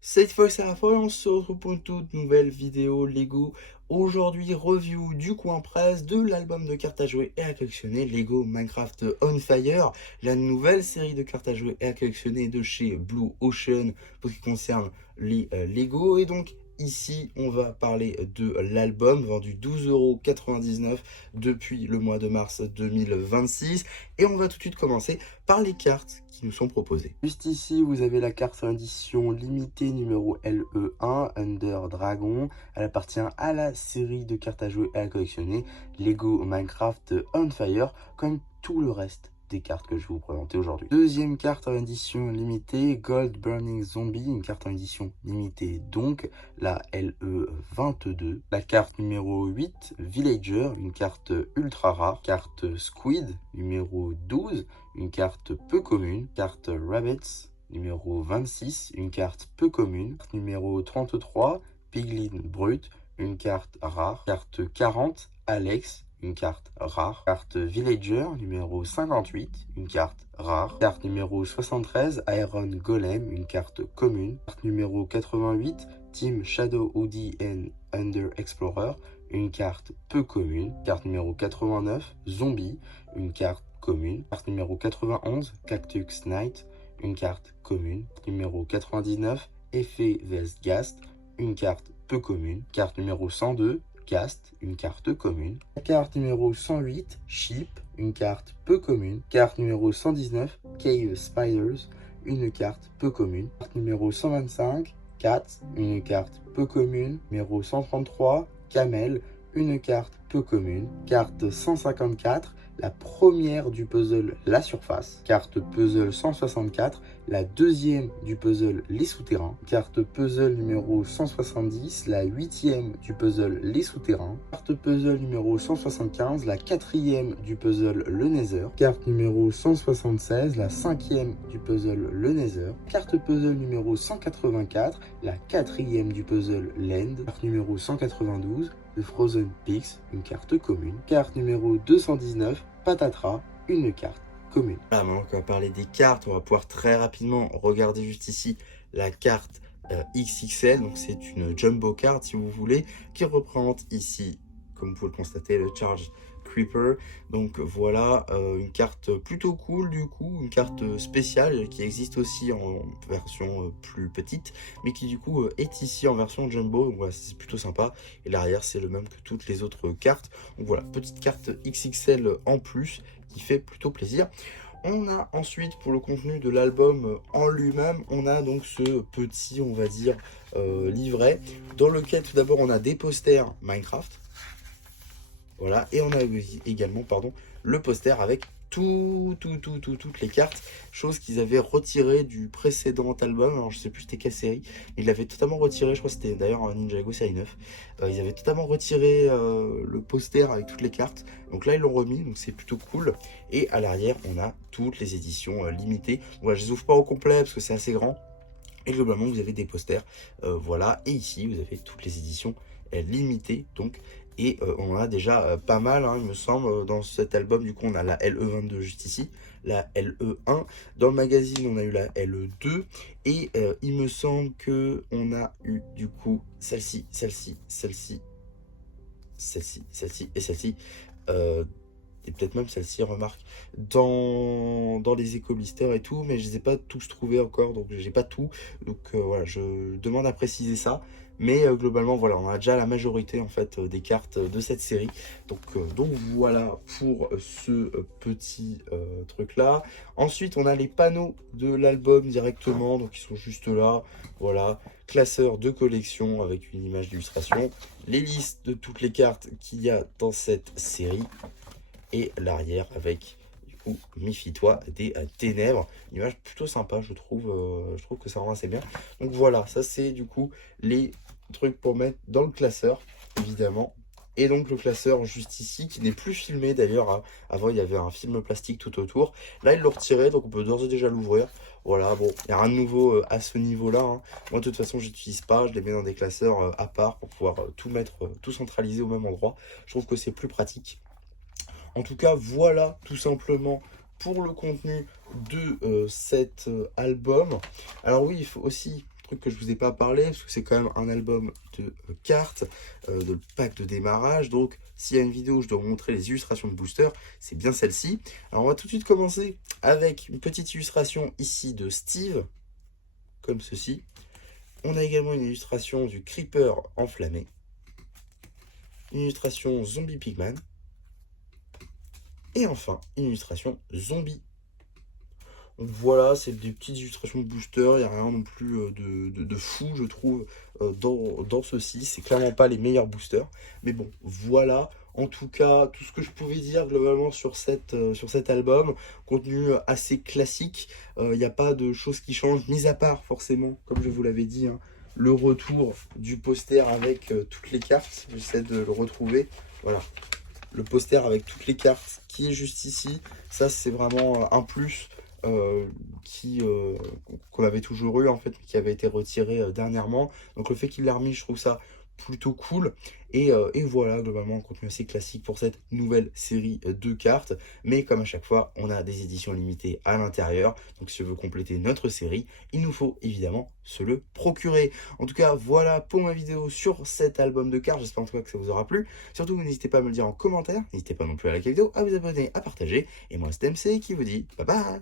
Cette fois, c'est la fois, on se retrouve pour une toute nouvelle vidéo Lego. Aujourd'hui, review du coin presse de l'album de cartes à jouer et à collectionner Lego Minecraft On Fire, la nouvelle série de cartes à jouer et à collectionner de chez Blue Ocean pour ce qui concerne les Lego. Et donc, ici, on va parler de l'album vendu 12,99 € depuis le mois de mars 2026. Et on va tout de suite commencer par les cartes qui nous sont proposées. Juste ici, vous avez la carte édition limitée numéro LE1, Under Dragon. Elle appartient à la série de cartes à jouer et à collectionner Lego Minecraft On Fire, comme tout le reste des cartes que je vais vous présenter aujourd'hui. Deuxième carte en édition limitée, Gold Burning Zombie, une carte en édition limitée donc, la LE22. La carte numéro 8, Villager, une carte ultra rare. Carte Squid, numéro 12, une carte peu commune. Carte Rabbits, numéro 26, une carte peu commune. Carte numéro 33, Piglin Brut, une carte rare. Carte 40, Alex, une carte rare. Carte Villager, numéro 58, une carte rare. Carte numéro 73, Iron Golem, une carte commune. Carte numéro 88, Team Shadow Hoodie and Under Explorer, une carte peu commune. Carte numéro 89, Zombie, une carte commune. Carte numéro 91, Cactus Knight, une carte commune. Numéro 99, Effet Vestgast, une carte peu commune. Carte numéro 102, Cast, une carte commune. Carte numéro 108, Sheep, une carte peu commune. Carte numéro 119, Cave Spiders, une carte peu commune. Carte numéro 125, Cat, une carte peu commune. Numéro 133, Camel, une carte peu commune. Carte 154, la première du puzzle La Surface. Carte puzzle 164, la deuxième du puzzle Les Souterrains. Carte puzzle numéro 170, la huitième du puzzle Les Souterrains. Carte puzzle numéro 175, la quatrième du puzzle Le Nether. Carte numéro 176, la cinquième du puzzle Le Nether. Carte puzzle numéro 184, la quatrième du puzzle Land. Carte numéro 192, The Frozen Peaks, une carte commune. Carte numéro 219, Patatras, une carte commune. Voilà, maintenant qu'on va parler des cartes, on va pouvoir très rapidement regarder juste ici la carte XXL. Donc c'est une jumbo card si vous voulez, qui représente ici, comme vous pouvez le constater, le Charge Creeper. Donc voilà, une carte plutôt cool du coup, une carte spéciale qui existe aussi en version plus petite, mais qui du coup est ici en version jumbo. Donc voilà, c'est plutôt sympa. Et l'arrière c'est le même que toutes les autres cartes. Donc voilà, petite carte XXL en plus qui fait plutôt plaisir. On a ensuite, pour le contenu de l'album en lui-même, on a donc ce petit, on va dire, livret, dans lequel tout d'abord on a des posters Minecraft. Voilà, et on a également, pardon, le poster avec toutes les cartes, chose qu'ils avaient retiré du précédent album. Alors je sais plus c'était quelle série, mais ils l'avaient totalement retiré, je crois que c'était d'ailleurs un Ninjago série 9. Ils avaient totalement retiré le poster avec toutes les cartes, donc là ils l'ont remis, donc c'est plutôt cool. Et à l'arrière on a toutes les éditions limitées. Voilà, je les ouvre pas au complet parce que c'est assez grand, et globalement vous avez des posters, voilà, et ici vous avez toutes les éditions limitées, donc. Et on en a déjà pas mal, hein, il me semble, dans cet album. Du coup, on a la LE22 juste ici, la LE1. Dans le magazine, on a eu la LE2. Et il me semble que on a eu, du coup, celle-ci, celle-ci, celle-ci, celle-ci, celle-ci et celle-ci. Et peut-être même celle-ci, remarque, dans les éco-blisters et tout, mais je ne les ai pas tous trouvés encore, donc j'ai pas tout. Donc voilà, je demande à préciser ça. Mais globalement, voilà, on a déjà la majorité en fait des cartes de cette série. Donc voilà pour ce petit truc là. Ensuite, on a les panneaux de l'album directement, donc ils sont juste là. Voilà, classeur de collection avec une image d'illustration. Les listes de toutes les cartes qu'il y a dans cette série. Et l'arrière avec, du coup, méfie-toi des ténèbres. Une image plutôt sympa, je trouve que ça rend assez bien. Donc voilà, ça c'est du coup les trucs pour mettre dans le classeur, évidemment. Et donc le classeur juste ici, qui n'est plus filmé d'ailleurs, hein. Avant il y avait un film plastique tout autour. Là ils l'ont retiré, donc on peut d'ores et déjà l'ouvrir. Voilà, bon, il n'y a rien de nouveau à ce niveau-là, hein. Moi de toute façon j'utilise pas, je les mets dans des classeurs à part pour pouvoir tout mettre, tout centraliser au même endroit. Je trouve que c'est plus pratique. En tout cas, voilà tout simplement pour le contenu de cet album. Alors oui, il faut aussi truc que je vous ai pas parlé, parce que c'est quand même un album de cartes, de le pack de démarrage. Donc, s'il y a une vidéo où je dois vous montrer les illustrations de booster, c'est bien celle-ci. Alors, on va tout de suite commencer avec une petite illustration ici de Steve, comme ceci. On a également une illustration du Creeper enflammé, une illustration Zombie Pigman, et enfin une illustration Zombie. Donc voilà, c'est des petites illustrations de booster, il n'y a rien non plus de fou, je trouve, dans ceci. C'est clairement pas les meilleurs boosters. Mais bon, voilà, en tout cas, tout ce que je pouvais dire globalement sur cet album. Contenu assez classique, il n'y a pas de choses qui changent, mis à part forcément, comme je vous l'avais dit, hein, le retour du poster avec toutes les cartes. J'essaie de le retrouver, voilà. Le poster avec toutes les cartes qui est juste ici, ça c'est vraiment un plus qu'on avait toujours eu en fait, mais qui avait été retiré dernièrement. Donc le fait qu'il l'a remis, je trouve ça plutôt cool. Et voilà, globalement, un contenu assez classique pour cette nouvelle série de cartes. Mais comme à chaque fois, on a des éditions limitées à l'intérieur. Donc si je veux compléter notre série, il nous faut évidemment se le procurer. En tout cas, voilà pour ma vidéo sur cet album de cartes. J'espère en tout cas que ça vous aura plu. Surtout, n'hésitez pas à me le dire en commentaire. N'hésitez pas non plus à liker la vidéo, à vous abonner, à partager. Et moi, c'était MC qui vous dit bye bye.